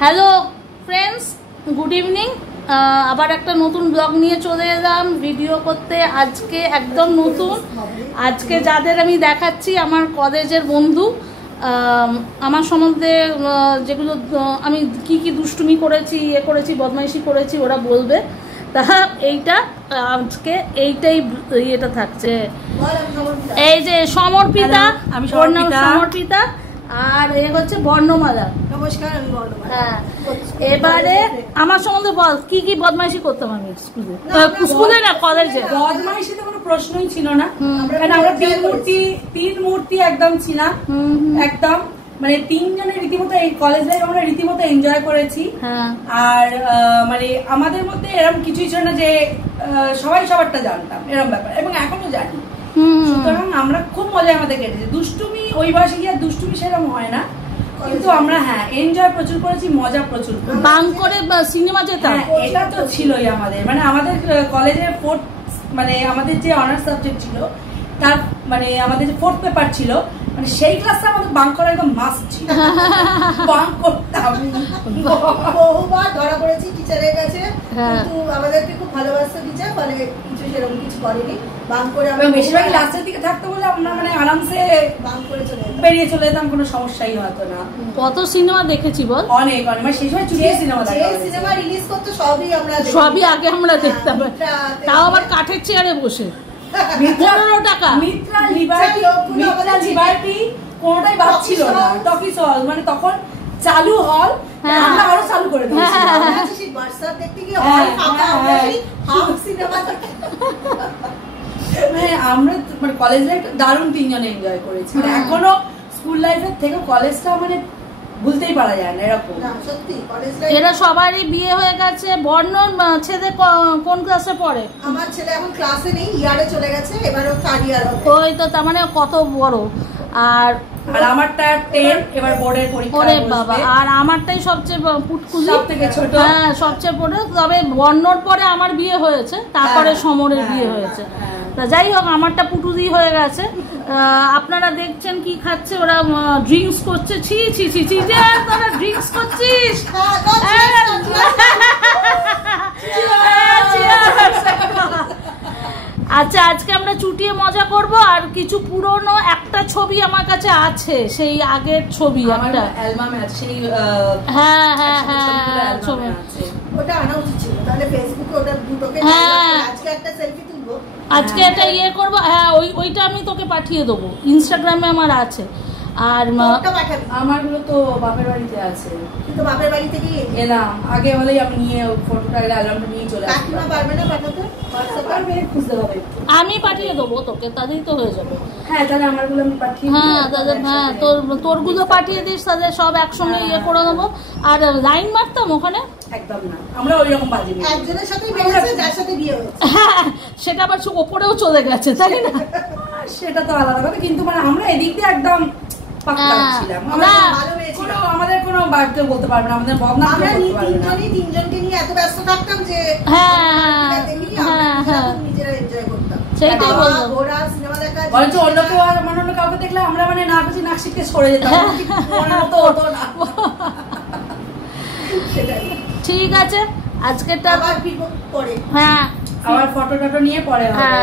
Hello friends, good evening. আবার একটা নতুন ব্লগ নিয়ে চলে এলাম ভিডিও করতে। আজকে একদম নতুন, আজকে যাদের আমি দেখাচ্ছি আমার কলেজের বন্ধু। আমার সম্বন্ধে যেগুলো আমি কি কি দুষ্টুমি করেছি, করেছি, বদমাইশি করেছি, ওরা বলবে। তা এইটা আজকে এইটাই এটা থাকছে। এই যে সমর্পিতা, আমি সমর্পিতা, আর এ হচ্ছে বর্ণমালা। নমস্কার, আমি বর্ণমালা। হ্যাঁ, এবারে আমার সম্বন্ধে বল, কি কি বদমাইশি করতাম আমি স্কুলে? স্কুলে না, কলেজে। বদমাইশি তো কোনো প্রশ্নই ছিল না, কারণ আমরা তিন মূর্তি একদম ছিলাম, একদম মানে তিনজনের রীতিমতো এই কলেজ লাইফ আমরা রীতিমতো এনজয় করেছি। আর মানে আমাদের মধ্যে এরকম কিছুই ছিল না যে সবাই সবারটা জানতাম, এরকম ব্যাপার, এবং এখনো জানি। সুতরাং আমরা খুব মজা আমাদের কেটেছে। দুষ্টুমি ওই বয়সে গিয়ে দুষ্টুমি সেরকম হয় না, কিন্তু আমরা হ্যাঁ এনজয় প্রচুর করেছি, মজা প্রচুর করেছি। বাং করে সিনেমা যেতাম, এটা তো ছিলই আমাদের। মানে আমাদের কলেজে ফোর্থ, মানে আমাদের যে অনার্স সাবজেক্ট ছিল তার মানে আমাদের যে ফোর্থ পেপার ছিল, মানে সেই ক্লাসটা আমাদের বাং করা একদম মাস্ট ছিল। বাং করতাম, বহুবার ধরা পড়েছি টিচারের কাছে, কিন্তু আমাদেরকে খুব ভালোবাসতো টিচার, ফলে কিছু সেরকম কিছু করেনি। বাং করে আমরা বেশিরভাগ লাস্টের দিকে থাকতে বলে আমরা মানে আরামসে বাং করে বেরিয়ে চলে যেতাম, কোনো সমস্যাই হতো না। কত সিনেমা দেখেছি বল, অনেক অনেক। মানে সেই সময় চুটিয়ে সিনেমা দেখা, সিনেমা রিলিজ করতো সবই আমরা সবই আগে আমরা দেখতাম, তাও আবার কাঠের চেয়ারে বসে। 15 টাকা মিত্রা লিবার্টি কোনটাই বাদ ছিল না। টকিস হল মানে তখন চালু হল, আমরা আরো চালু করে দিয়েছি। হোয়াটসঅ্যাপ দেখতে গিয়ে হল ফাঁকা, আমরা হাফ সিনেমা মানে আমরা মানে কলেজ লাইফ দারুণ তিনজনে এনজয় করেছি। মানে এখনো স্কুল লাইফের থেকে কলেজটা মানে ভুলতেই পারা যায় না এরকম। সত্যি কলেজ লাইফ। এরা সবারই বিয়ে হয়ে গেছে। বর্ণন ছেলে কোন ক্লাসে পড়ে? আমার ছেলে এখন ক্লাসে নেই, ইয়ারে চলে গেছে, এবারও থার্ড ইয়ার হবে। ওই তো, তার মানে কত বড়। আর আমারটা 10, এবার বোর্ডের পরীক্ষা। ওরে বাবা, আর আমারটাই সবচেয়ে পুটকুলি, সবথেকে ছোট। হ্যাঁ, সবচেয়ে বড়। তবে বর্ণর পরে আমার বিয়ে হয়েছে, তারপরে সমরের বিয়ে হয়েছে। যাই হোক, আমারটা পুটুদি হয়ে গেছে। আপনারা দেখছেন কি খাচ্ছে, ওরা ড্রিঙ্কস করছে। ছি ছি ছি ছি, যে তোরা ড্রিঙ্কস করছিস। আচ্ছা, আজকে আমরা চুটিয়ে মজা করব। আর কিছু পুরনো একটা ছবি আমার কাছে আছে, সেই আগের ছবি একটা অ্যালবামে আছে, সেই হ্যাঁ হ্যাঁ হ্যাঁ ছবি আছে, ওটা আনা উচিত ছিল। তাহলে ফেসবুকে ওটা দুটোকে আজকে একটা সেলফি তুলবো, আজকে এটা ইয়ে করবো। হ্যাঁ, ওইটা আমি তোকে পাঠিয়ে দেবো, ইনস্টাগ্রামে আমার আছে। আর আমারগুলো তো বাপের বাড়িতে আছে, কিন্তু বাপের বাড়ি থেকে এলাম আগে হলেই আমি নিয়ে ফটোটা অ্যালবামটা নিয়ে চলে আসবো। পারবে না পাঠাতে? খুঁজতে হবে, আমি পাঠিয়ে দেবো তোকে, তাহলেই তো হয়ে যাবে। হ্যাঁ, তাহলে আমারগুলো আমি পাঠিয়ে, হ্যাঁ দাদা, হ্যাঁ তোরগুলো পাঠিয়ে দিস, তাহলে সব একসঙ্গে ইয়ে করে নেবো। আর লাইন মারতাম ওখানে একদম না, আমরা ওইরকম বাজি না। একজনের সাথেই বিয়ে হয়েছে, যার সাথে বিয়ে হয়েছে। হ্যাঁ, সেটা আবার ওপরেও চলে গেছে, তাই না? সেটা তো আলাদা কথা, কিন্তু মানে আমরা এদিক দিয়ে একদম পাক্কা ছিলাম। আমাদের কোনো বাড়িতে বলতে পারবে না, আমাদের বদনাম আমরা তিনজনকে নিয়ে এত ব্যস্ত থাকতাম যে নিজেরা এনজয় করতাম। সেইটাই বলবো, ওরা সিনেমা দেখা, বলছে অন্য কেউ আর অন্য কাউকে দেখলে আমরা মানে না খুশি নাক শিখে সরে যেতাম। ঠিক আছে, আজকেরটা আবার পরে, হ্যাঁ আবার ফটো টটো নিয়ে পরে হবে।